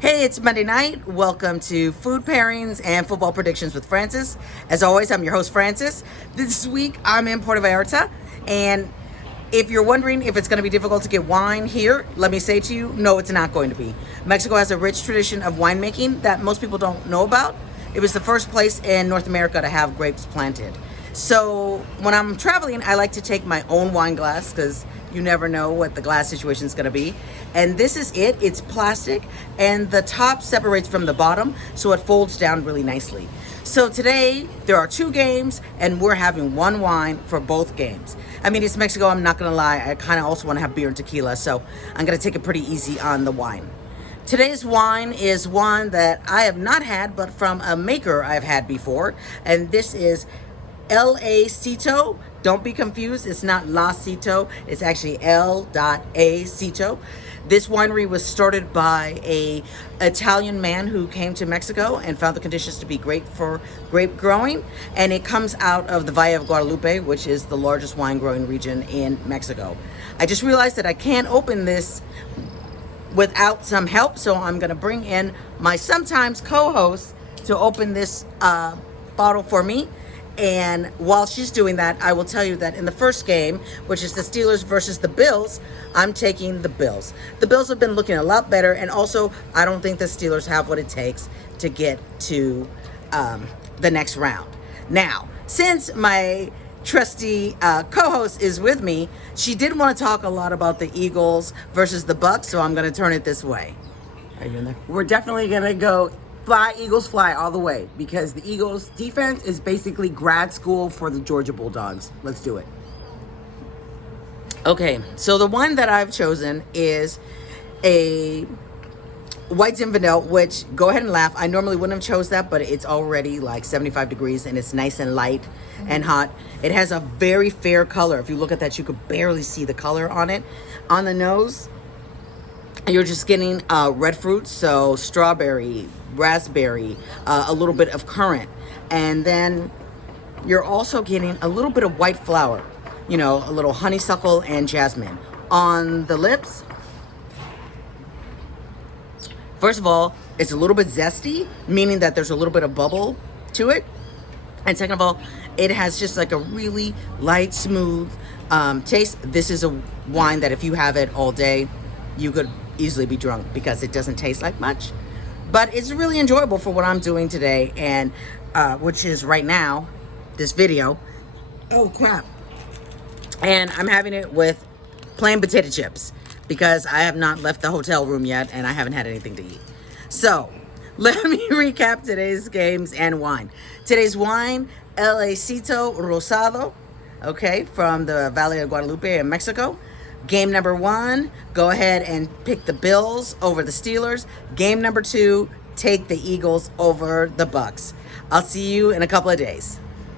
Hey, it's Monday night. Welcome to Food Pairings and Football Predictions with Francis. As always, I'm your host, Francis. This week, I'm in Puerto Vallarta, and if you're wondering if it's going to be difficult to get wine here, let me say to you, no, it's not going to be. Mexico has a rich tradition of winemaking that most people don't know about. It was the first place in North America to have grapes planted. So when I'm traveling, I like to take my own wine glass because you never know what the glass situation is going to be. And this is it. It's plastic, and the top separates from the bottom, so it folds down really nicely. So today, there are 2 games, and we're having one wine for both games. I mean, it's Mexico, I'm not going to lie. I kind of also want to have beer and tequila, so I'm going to take it pretty easy on the wine. Today's wine is one that I have not had, but from a maker I've had before, and this is L.A. Cetto. Don't be confused. It's not La Cetto. It's actually L.A. Cetto. This winery was started by a Italian man who came to Mexico and found the conditions to be great for grape growing. And it comes out of the Valle of Guadalupe, which is the largest wine growing region in Mexico. I just realized that I can't open this without some help, so I'm going to bring in my sometimes co-host to open this bottle for me. And while she's doing that, I will tell you that in the first game, which is the Steelers versus the Bills, I'm taking the Bills. The Bills have been looking a lot better, and also I don't think the Steelers have what it takes to get to the next round. Now, since my trusty co-host is with me, she did want to talk a lot about the Eagles versus the Bucks, so I'm going to turn it this way. Are you in there? We're definitely going to go fly, Eagles fly all the way, because the Eagles defense is basically grad school for the Georgia Bulldogs. Let's do it. Okay, so the one that I've chosen is a white Zinfandel, which, go ahead and laugh, I normally wouldn't have chose that, but it's already like 75 degrees and it's nice and light and hot. It has a very fair color. If you look at that, you could barely see the color on it. On the nose, you're just getting red fruit, so strawberry, raspberry, a little bit of currant, and then you're also getting a little bit of white flower, you know, a little honeysuckle and jasmine. On the lips, first of all, it's a little bit zesty, meaning that there's a little bit of bubble to it, and second of all, it has just like a really light, smooth taste. This is a wine that if you have it all day, you could easily be drunk because it doesn't taste like much, but it's really enjoyable for what I'm doing today, and which is right now this video. Oh crap. And I'm having it with plain potato chips because I have not left the hotel room yet and I haven't had anything to eat. So let me recap today's games and wine. Today's wine, L.A. Cetto Rosado, okay, from the Valle of Guadalupe in Mexico. Game number 1, go ahead and pick the Bills over the Steelers. Game number 2, take the Eagles over the Bucks. I'll see you in a couple of days.